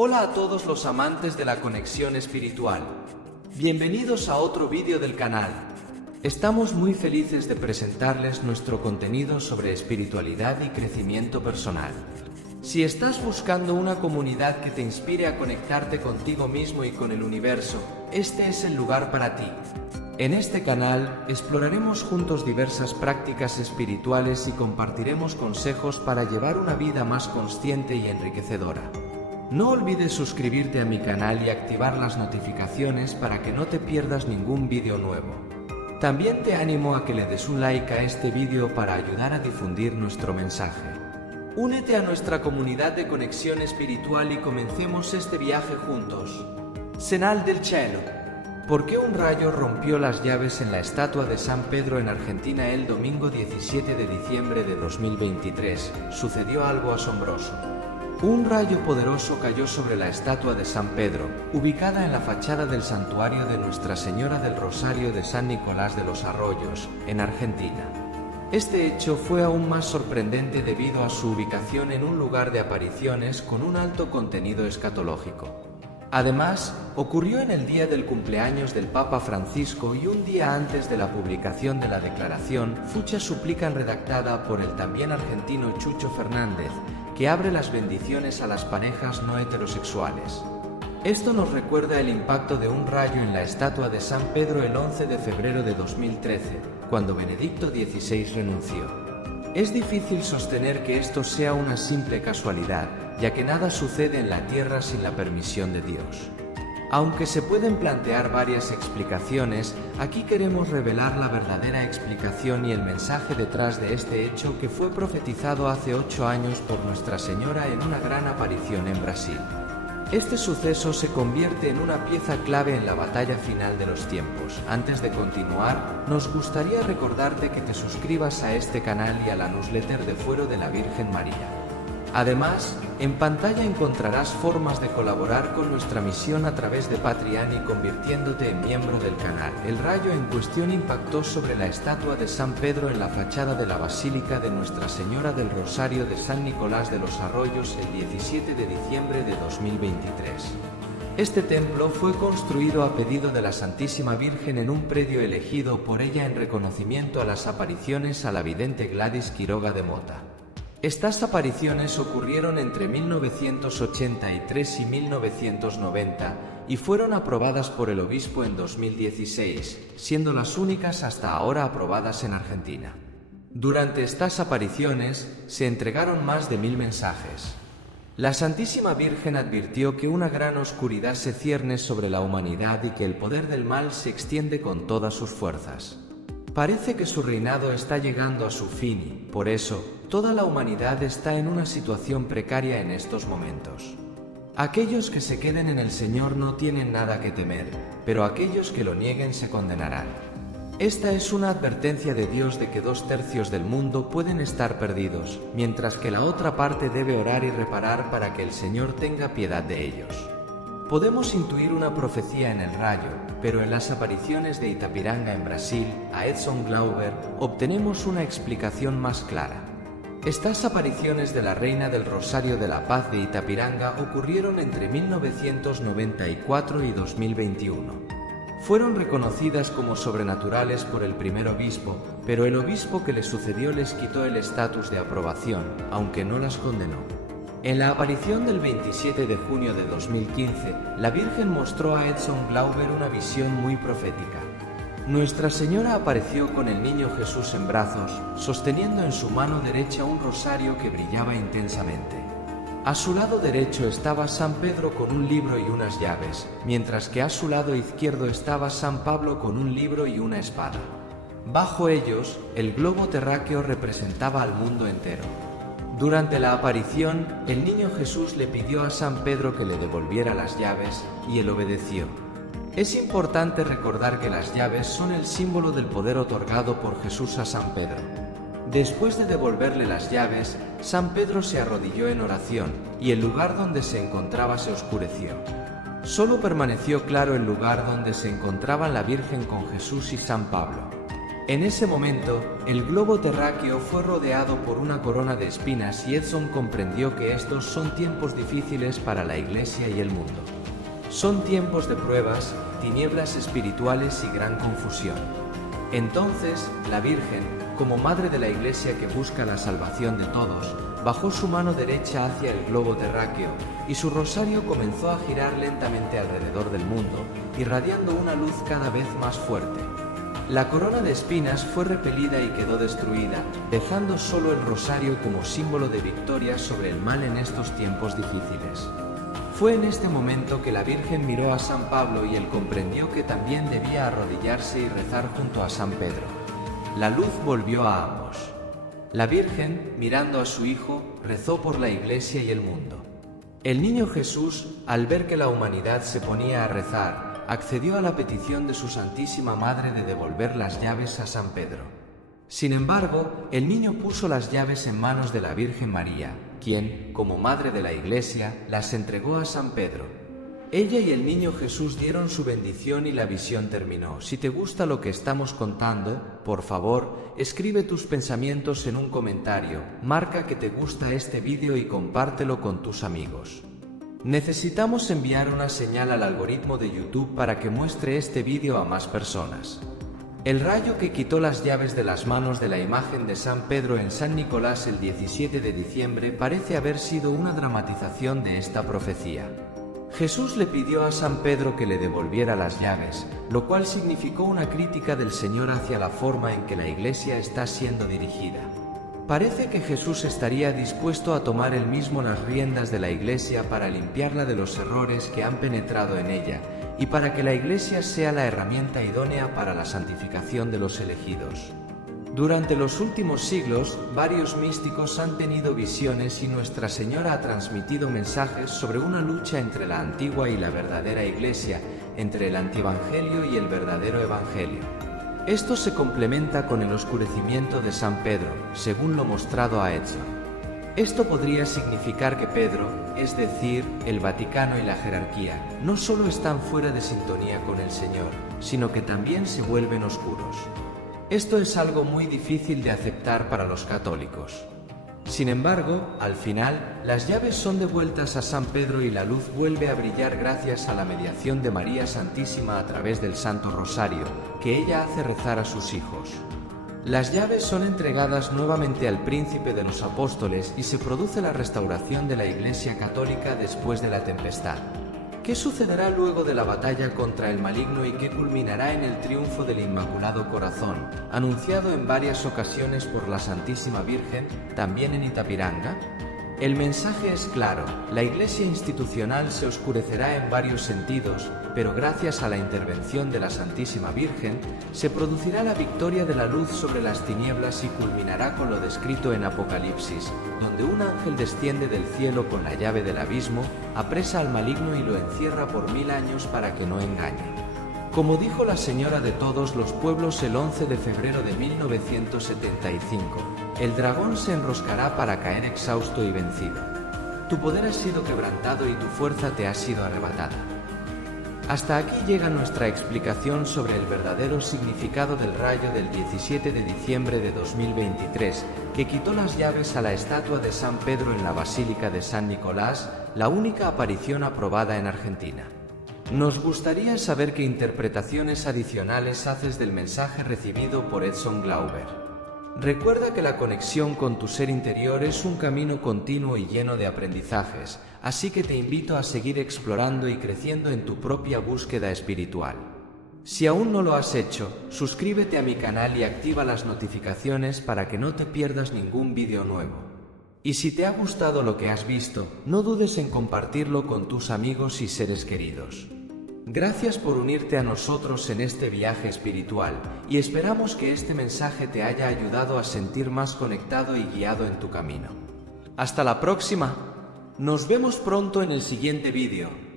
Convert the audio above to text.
Hola a todos los amantes de la conexión espiritual. Bienvenidos a otro vídeo del canal. Estamos muy felices de presentarles nuestro contenido sobre espiritualidad y crecimiento personal. Si estás buscando una comunidad que te inspire a conectarte contigo mismo y con el universo, este es el lugar para ti. En este canal exploraremos juntos diversas prácticas espirituales y compartiremos consejos para llevar una vida más consciente y enriquecedora. No olvides suscribirte a mi canal y activar las notificaciones para que no te pierdas ningún vídeo nuevo. También te animo a que le des un like a este vídeo para ayudar a difundir nuestro mensaje. Únete a nuestra comunidad de conexión espiritual y comencemos este viaje juntos. Señal del cielo. ¿Por qué un rayo rompió las llaves en la estatua de San Pedro en Argentina el domingo 17 de diciembre de 2023? Sucedió algo asombroso. Un rayo poderoso cayó sobre la estatua de San Pedro, ubicada en la fachada del santuario de Nuestra Señora del Rosario de San Nicolás de los Arroyos, en Argentina. Este hecho fue aún más sorprendente debido a su ubicación en un lugar de apariciones con un alto contenido escatológico. Además, ocurrió en el día del cumpleaños del Papa Francisco y un día antes de la publicación de la declaración Fucha Suplican redactada por el también argentino Chucho Fernández, que abre las bendiciones a las parejas no heterosexuales. Esto nos recuerda el impacto de un rayo en la estatua de San Pedro el 11 de febrero de 2013, cuando Benedicto XVI renunció. Es difícil sostener que esto sea una simple casualidad, ya que nada sucede en la tierra sin la permisión de Dios. Aunque se pueden plantear varias explicaciones, aquí queremos revelar la verdadera explicación y el mensaje detrás de este hecho que fue profetizado hace 8 años por Nuestra Señora en una gran aparición en Brasil. Este suceso se convierte en una pieza clave en la batalla final de los tiempos. Antes de continuar, nos gustaría recordarte que te suscribas a este canal y a la newsletter de Fuero de la Virgen María. Además, en pantalla encontrarás formas de colaborar con nuestra misión a través de Patreon y convirtiéndote en miembro del canal. El rayo en cuestión impactó sobre la estatua de San Pedro en la fachada de la Basílica de Nuestra Señora del Rosario de San Nicolás de los Arroyos el 17 de diciembre de 2023. Este templo fue construido a pedido de la Santísima Virgen en un predio elegido por ella en reconocimiento a las apariciones a la vidente Gladys Quiroga de Mota. Estas apariciones ocurrieron entre 1983 y 1990 y fueron aprobadas por el obispo en 2016, siendo las únicas hasta ahora aprobadas en Argentina. Durante estas apariciones se entregaron más de 1000 mensajes. La Santísima Virgen advirtió que una gran oscuridad se cierne sobre la humanidad y que el poder del mal se extiende con todas sus fuerzas. Parece que su reinado está llegando a su fin y, por eso, toda la humanidad está en una situación precaria en estos momentos. Aquellos que se queden en el Señor no tienen nada que temer, pero aquellos que lo nieguen se condenarán. Esta es una advertencia de Dios de que 2/3 del mundo pueden estar perdidos, mientras que la otra parte debe orar y reparar para que el Señor tenga piedad de ellos. Podemos intuir una profecía en el rayo, pero en las apariciones de Itapiranga en Brasil, a Edson Glauber, obtenemos una explicación más clara. Estas apariciones de la Reina del Rosario de la Paz de Itapiranga ocurrieron entre 1994 y 2021. Fueron reconocidas como sobrenaturales por el primer obispo, pero el obispo que le sucedió les quitó el estatus de aprobación, aunque no las condenó. En la aparición del 27 de junio de 2015, la Virgen mostró a Edson Glauber una visión muy profética. Nuestra Señora apareció con el niño Jesús en brazos, sosteniendo en su mano derecha un rosario que brillaba intensamente. A su lado derecho estaba San Pedro con un libro y unas llaves, mientras que a su lado izquierdo estaba San Pablo con un libro y una espada. Bajo ellos, el globo terráqueo representaba al mundo entero. Durante la aparición, el niño Jesús le pidió a San Pedro que le devolviera las llaves, y él obedeció. Es importante recordar que las llaves son el símbolo del poder otorgado por Jesús a San Pedro. Después de devolverle las llaves, San Pedro se arrodilló en oración, y el lugar donde se encontraba se oscureció. Solo permaneció claro el lugar donde se encontraban la Virgen con Jesús y San Pablo. En ese momento, el globo terráqueo fue rodeado por una corona de espinas y Edson comprendió que estos son tiempos difíciles para la Iglesia y el mundo. Son tiempos de pruebas, tinieblas espirituales y gran confusión. Entonces, la Virgen, como Madre de la Iglesia que busca la salvación de todos, bajó su mano derecha hacia el globo terráqueo y su rosario comenzó a girar lentamente alrededor del mundo, irradiando una luz cada vez más fuerte. La corona de espinas fue repelida y quedó destruida, dejando solo el rosario como símbolo de victoria sobre el mal en estos tiempos difíciles. Fue en este momento que la Virgen miró a San Pablo y él comprendió que también debía arrodillarse y rezar junto a San Pedro. La luz volvió a ambos. La Virgen, mirando a su hijo, rezó por la Iglesia y el mundo. El niño Jesús, al ver que la humanidad se ponía a rezar, accedió a la petición de su Santísima Madre de devolver las llaves a San Pedro. Sin embargo, el niño puso las llaves en manos de la Virgen María, quien, como Madre de la Iglesia, las entregó a San Pedro. Ella y el niño Jesús dieron su bendición y la visión terminó. Si te gusta lo que estamos contando, por favor, escribe tus pensamientos en un comentario, marca que te gusta este vídeo y compártelo con tus amigos. Necesitamos enviar una señal al algoritmo de YouTube para que muestre este vídeo a más personas. El rayo que quitó las llaves de las manos de la imagen de San Pedro en San Nicolás el 17 de diciembre parece haber sido una dramatización de esta profecía. Jesús le pidió a San Pedro que le devolviera las llaves, lo cual significó una crítica del Señor hacia la forma en que la Iglesia está siendo dirigida. Parece que Jesús estaría dispuesto a tomar él mismo las riendas de la Iglesia para limpiarla de los errores que han penetrado en ella y para que la Iglesia sea la herramienta idónea para la santificación de los elegidos. Durante los últimos siglos, varios místicos han tenido visiones y Nuestra Señora ha transmitido mensajes sobre una lucha entre la antigua y la verdadera Iglesia, entre el antievangelio y el verdadero evangelio. Esto se complementa con el oscurecimiento de San Pedro, según lo mostrado a Edson. Esto podría significar que Pedro, es decir, el Vaticano y la jerarquía, no solo están fuera de sintonía con el Señor, sino que también se vuelven oscuros. Esto es algo muy difícil de aceptar para los católicos. Sin embargo, al final, las llaves son devueltas a San Pedro y la luz vuelve a brillar gracias a la mediación de María Santísima a través del Santo Rosario, que ella hace rezar a sus hijos. Las llaves son entregadas nuevamente al Príncipe de los Apóstoles y se produce la restauración de la Iglesia Católica después de la tempestad. ¿Qué sucederá luego de la batalla contra el maligno y qué culminará en el triunfo del Inmaculado Corazón, anunciado en varias ocasiones por la Santísima Virgen, también en Itapiranga? El mensaje es claro, la Iglesia institucional se oscurecerá en varios sentidos, pero gracias a la intervención de la Santísima Virgen, se producirá la victoria de la luz sobre las tinieblas y culminará con lo descrito en Apocalipsis, donde un ángel desciende del cielo con la llave del abismo, apresa al maligno y lo encierra por 1000 años para que no engañe. Como dijo la Señora de todos los pueblos el 11 de febrero de 1975, el dragón se enroscará para caer exhausto y vencido. Tu poder ha sido quebrantado y tu fuerza te ha sido arrebatada. Hasta aquí llega nuestra explicación sobre el verdadero significado del rayo del 17 de diciembre de 2023, que quitó las llaves a la estatua de San Pedro en la Basílica de San Nicolás, la única aparición aprobada en Argentina. Nos gustaría saber qué interpretaciones adicionales haces del mensaje recibido por Edson Glauber. Recuerda que la conexión con tu ser interior es un camino continuo y lleno de aprendizajes, así que te invito a seguir explorando y creciendo en tu propia búsqueda espiritual. Si aún no lo has hecho, suscríbete a mi canal y activa las notificaciones para que no te pierdas ningún vídeo nuevo. Y si te ha gustado lo que has visto, no dudes en compartirlo con tus amigos y seres queridos. Gracias por unirte a nosotros en este viaje espiritual y esperamos que este mensaje te haya ayudado a sentir más conectado y guiado en tu camino. Hasta la próxima. Nos vemos pronto en el siguiente vídeo.